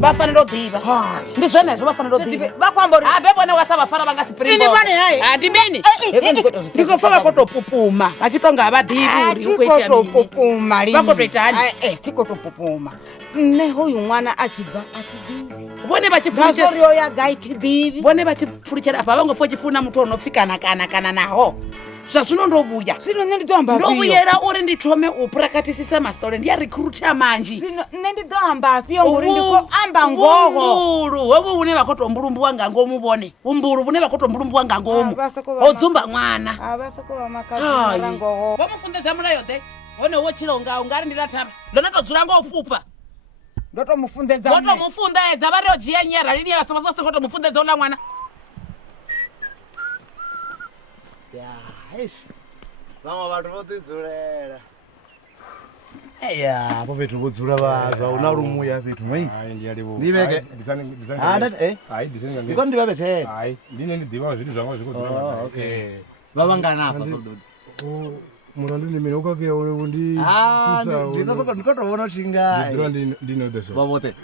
Bafanele diva. Ndi zwone zwo bafanele diva. Vha kwamba uri ha bebone wasaba fara vangati primo. Ini vhane hai. Ha ndimeni. Ndiko faka kotopupuma. Achitonga vadivi uri ukwetia mini. Kotopupuma lini. Vako toitani. Kotopupuma. Nne hoyu mwana achibva atidivi. Vone vachipfucha. Vazoriyo ya gaiti divi. Vone vachipfucha apa vangofo chifuna mutu unofikana kana naho. Zvazvino ndobuya. Zvino nne ndidohamba afiyo. Ndobuyera uri ndithome uprakatisisa masole ndiya recruiter manji. Zvino nne ndidohamba afiyo ngori ndiko amba ngoho. Umbulu wobo une vakotombulumbuwa ngangomu vone. Umbulu une vakotombulumbuwa ngangomu. Odzumba mwana. Avasako vamakazi marangoho. Vamufundedza mulayo de. Vone wochira ungari ndiratapa. Ndonatodzura ngopupa. Ndotomufundedza. Ndotomufundedza vari ojiya nyara lini vasoma sose ngotomufundedza una mwana. Eish. Vamwe vantu vodzidzulela. Eya, popetu vodzula vaza una rumuya petu noi. Hai ndiyalivo. Ndiveke. Ndisani. Hai ndisani. Ndiko ndivabete. Hai, ndine ndidiva zvinhu zvangu zvikudzura. Okay. Vavangana apa soldodi. Murandu ndimene ukakira undi. Ndinosoka ndikotoona chinga. Ndira ndine deso. Vavote.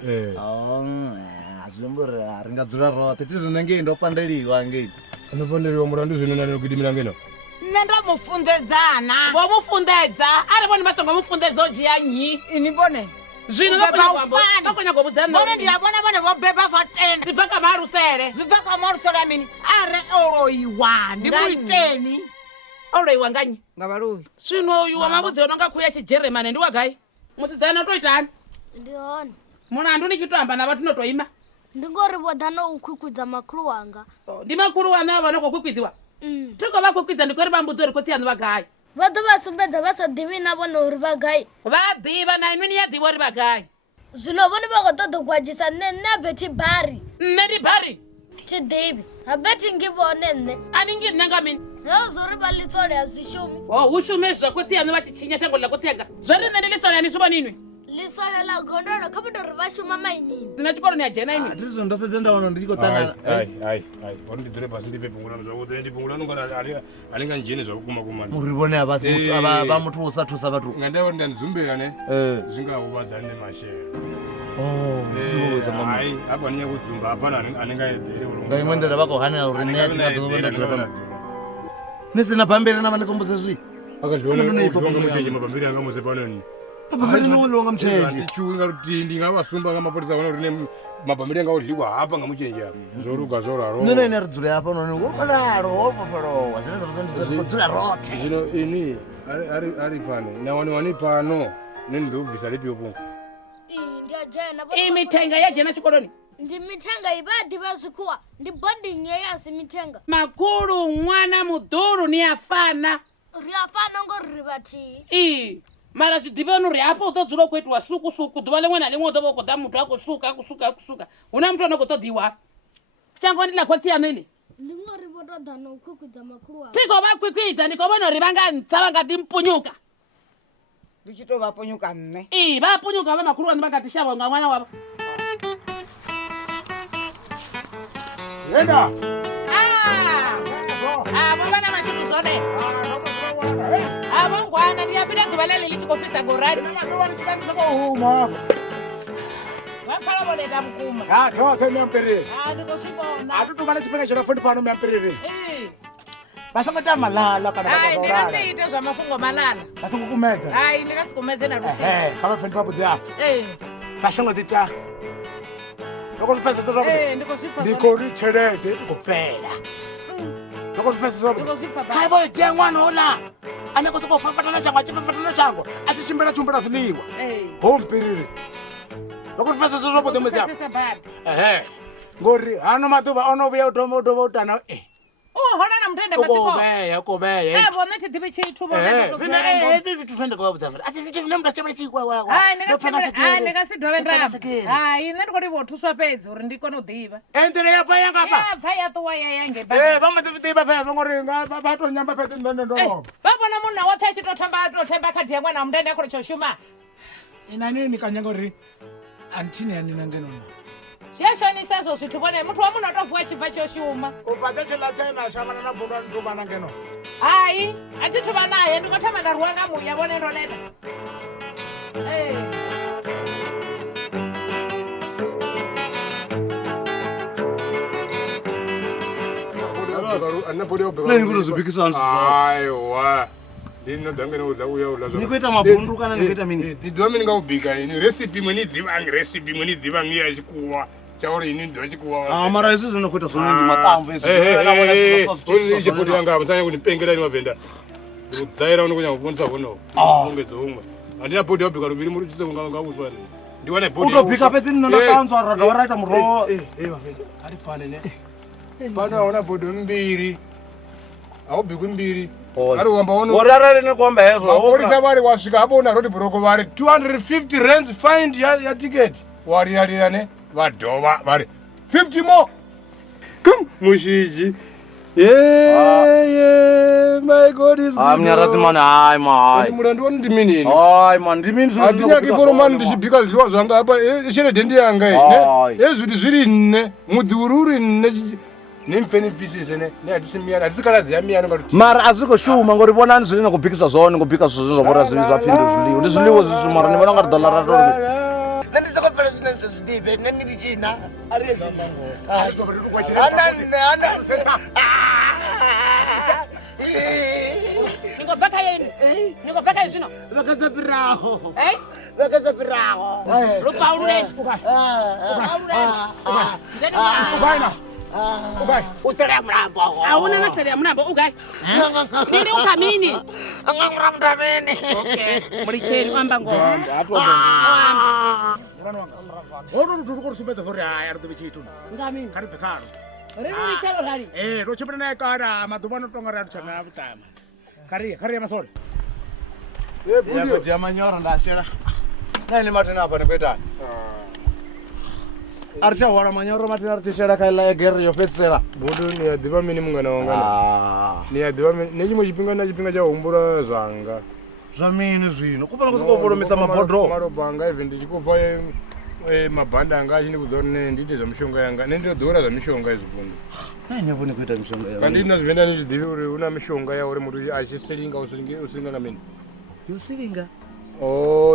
Azimbura ringadzura rote. Tizonenge ndopandeliwa ngeni. Anopandeliwa murandu zvino nani kudimira ngeno. Nenda mufundedzana. Vomufundedza ari vone masongo mufundedza ojiya nyi. Ini bone. Zvino vakonya kubudzana. Bone ndiyabona bone vobeba vatenda. Zvibva kamarusere. Zvibva kamarusere mini. Are oroyiwa ndikuiteni. Oroyiwa nganyi. Ngavaruvi. Zvino uyu wamabudzi unonga kuya chiJeremani ndiwagai. Musidzana toitani. Ndiona. Murandu nichitoamba nava tinotoima. Ndingori vodano ukwikwidza makuru wanga. Ndi makuru wana vanokokwidziwa. Tiko vakwikidza ndikori vambudzo rikoti anu vagai. Vato vasumbedza vasadivi navo nori vagai. Vadiva na inweni yadiva ri vagai. Zvino vone vakotoda kukwajisa nebeti bhari. Nedi bhari. Tidivi. Habeti ngivone nne. Aningi nenga mini. Zori valitsole azvishumi. Ushumi zvakuti anu vachichinya chango lakutiaga. Zvori nene lisole ani shuba ninwi. Lisole la gondoro kabutori vashuma mainini. Ndinachikoro ni ajena imi. Ndizvo ndosetse ndaona ndichikotanga. Hai. Ndidhure pasi ndipe pungulano zvakuti ndipungulano kana alinga njeni zvakukuma. Muribone ava vamutu usatusa vatu. Ngandawo ndanzumbira ne. Zvingauwadzane nemashere. Hai, apa niye kudzumba apana anenga edhere ulunga. Ngaimwendera vakohanira uri neti ngadzovenda dzapana. Nisina pamberi navanekombodza zvi. Akazviona muchenje mapambiri anga muse panoni. Pamberi nolonga muchenje. Ndichunga kuti ndingavasumba ngamapolisa vana kuti mapambiri anga odliwa hapa ngamuchenje. Zoruka zoraro. Nene neridzura apa noni wokadaro wopapalowa. Zvinezvazvondizvikudzura roke. Zvino ini ari fane. Nawani pano nendobvisa lipiyopo. Imitenga yajena chikoroni. Ndimitenga ibadi vazvikuwa. Ndibonding yeyasi mitenga. Makuru mwana mudhuru ni afana. Riafana ngori rivati. Mara zvidiva unu riapo utodzura kuitwa suku dhuva lemwe nalemwe utovokoda mutu akusuka. Una mtu anokotodiwa. Chango ndila kwasiyano ile. Ndingori votoda nokwikwidza makuru wanga. Tiko vakwikwidza ndikobona uri vangantsa vangati mpunyuka. Ndichitovaponyuka mme. Vaponyuka vamakuru vanu vangati shava unga mwana wavo. Yenda. Vana mashiku zone. Ngwana ndiyapinda zuva leli lichikopisa gorari. Vapfala voleta mukuma. Tawake myamperere. Ndikosvibona. Atutumane chipenga chakafundi pano myamperere. Vasa ngota malala kana Hai, vha ndi nga rara. si ite zwa mafhungo malala. Vasa ngokumedza. Hai, ndi nga si kumedze na lushaka. Kama fendi papo dza. Vasa ngotita. Loko sipesa zwa. Ndiko zwipfa. Ndiko ri tshelede ndikopela. Loko sipesa zwa. Ndiko zwipfa. Hai bo dzia ṅwana hola. Ana ko soko fafatana shango, achifafatana shango. Achichimbela chumbela ziliwa. Ho mpiriri. Loko sipesa zwa bodo muzya. Ngori hano maduva ono vhuya udomo utana. Oh, hona na mtende masiko. Kobeya. Bona thi dibe tshithu bona ndo. Vitu fende kwa butsa. Ati vitu vinemda chama chikwa wa. Hai, ndi nga si dovhe nda. Hai, nṋe ndi kho livho thuswa fhedzi uri ndi kone u ḓivha. Endele ya bva yanga pa. Ya bva ya ṱuwa ya yange ba. Vha mati ḓivha fa ngori vha to nyamba fhedzi nṋe ndo. Ba bona munna woṱhe a tshi to themba khadi ya ṅwana mndende a khou tsho shuma. Ina nini kanyanga uri antini yanina ngeno. Shonisa zwo zwithu vhone muthu wa munna to vuwa tshibva tsho shuma. U bva tshela China shamana na Bundu ntuma na ngeno. Hai, a thi thuvha naye ndi kho thema na ruwa nga muya vhone ndo neta. Nani kuto zibikisa anzu. Aiwa. Ndino dangena uya Nikuita mabundu kana nikuita mini. Ndidwa mini ngaubika ini recipe mweni diva ngi ya chikuwa. Chauri ini ndo chikuwa. Mara isi zvinokuita zvononzi matamvu isi. Uri chepoti yanga musanya kuti pengera ni mavenda. Udzaira unokunya kubonisa hono. Ongedza umwe. Andina bodi yabika rubiri muri chitse ngauswa ni. Ndiwane bodi. Utobika peti nona kanzwa raga waraita muro. Mavenda. Ari fane ne. Pano aona bodi mbiri. Aubikwi mbiri. Ari wamba wono. Orara rine kuamba hezvo. Polisi vari wasvika hapo una road block vari 250 rands find ya ticket. Warirarira ne vadhova vari 50 more. Come mushiji. Yeah, my God is good. Mnyarati man, hai man. Murandu wani ndimini. Hai man, ndimini zvino. Atinya kiforo man ndishibika zviwa zvanga hapa chere dendi yanga ne. Zviti zviri ne mudhururi ne nemfeni fisise ne atisimiyana atikaladzi yamiyana ngati mara aziko shuma ngori bonani zvino kubikisa zvone kubika zvozvo zvabora zvino zvapfinde zviliwo ndizviliwo zvizvo mara ndibona ngati dollar ratori nandizakafela zvinanzi zvidive nenidichina Ningobeka yini? Ningobeka zvino. vakazapiraho Eh? vakazapiraho Rupa ureni. ubaina ubai usere murambo Auna na sere munambo ugai. Nini ukamini? angamramdamene Okay. Mulicheni amba ngoma. ono mtu uri kusumedza kuti hai ari kuve chitu Ngamini. kari pekaro Rini chero lali. rochipita naye kana madhuva anotonga ratuchana avutama kariya masore yakudziya manyoro ndashera naine matini apa nekuitani ari chahwara manyoro matini ari tishera kaila egeri yopedzisera bodo ni yadhiva mini mungana wangana ni yadhiva mini nechimwe chipinga chahumbura zvanga zvamini zvino kupana kusikobolomisa mabhodho maropa anga even ndichikubva mabhanda anga achini kudza kuti ndiite zvamishonga yanga nendinodhora zvamishonga izvibundu anyavo nekuita mishonga kandi ndinozvenda ndichidzivi uri una mishonga yauri mutu achisiringa usiringa kamini yosiringa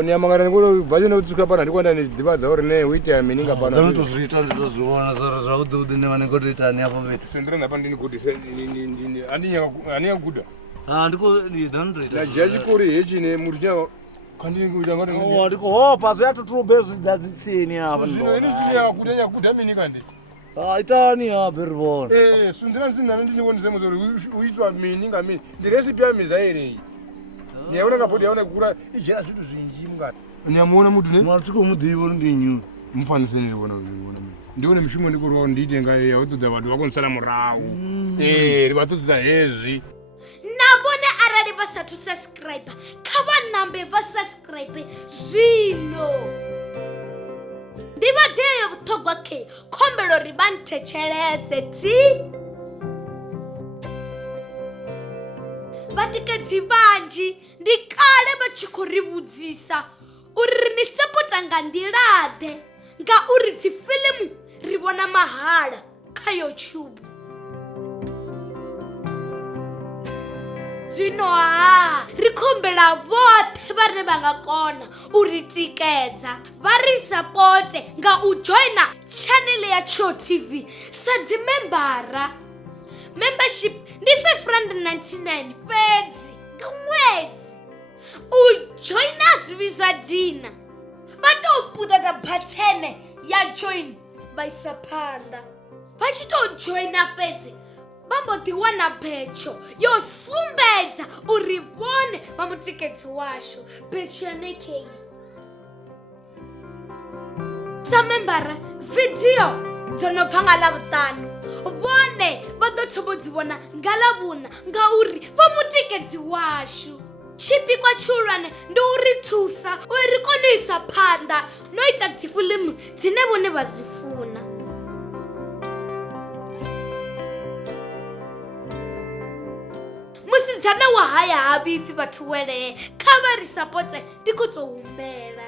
niyamangana nikubva chino kutsika pano ndikwanda ndichidhivadza uri ne uite yamininga pano danotozviita nditozviona sara zvaudzi nevanenge toitani apo vetu sendirana pa ndinigudhisa handinyakuguda ndikodantoita najia chikori hechine mutu cha kandikuita ndikohopa zoyatoturubezvidadzitsini apa nyakuda mini kandi itani apa rivona sundira nsinani ndinikonisemo uri uitswa mini ngamini ndiresipi yamiza ireyi niyaona ngapoti yaona kukura ijera zvinhu zvinji mungati niyamuona mutu ne matikomudzivi uri ndinyu mufaniseni ndivona ndione mishumo ndikurwa ndiitenga yautodza vantu vakonisana murau rivatodza hezvi navone arali vasathu subscribe kha va nambe va subscribe zwino ndivhadziyeyo vhuṱhogwa khe khombelo ri vha nthetshelese vatikedzi vanzhi ndi kale vha tshi khou ri vhudzisa uri ni sapota nga nḓilaḓe ngauri dzifilimu ri vhona mahala kha YouTube. Zwino ri khombela vhoṱhe vhane vha nga kona u ri tikedza vha ri sapote nga u joina channel ya Tsho TV sa dzimembara. membership ndi 599 fhedzi nga ṅwedzi. U joina zwivhi zwa dina vha tou puṱedza bhathene ya join vha isa phanḓa. Vha tshi tou joina fhedzi vha mbo ḓi wana betsho yo sumbedza uri vhone vha mutikedzi washu. Betsho yanekheyi sa membara video dzo no bva nga ḽavhuṱanu vhone vha ḓo thoma dzi vhona nga ḽavhuṋa ngauri vha mutikedzi washu. Tshipikwa tshihulwane ndi u ri thusa uri ri kone u isa phanḓa no ita dzifiḽimu dzine vhone vha dzi funa. Musidzana wa haya ha vhipfi vhathu welee kha vha ri sapote ndi khou tou humbela.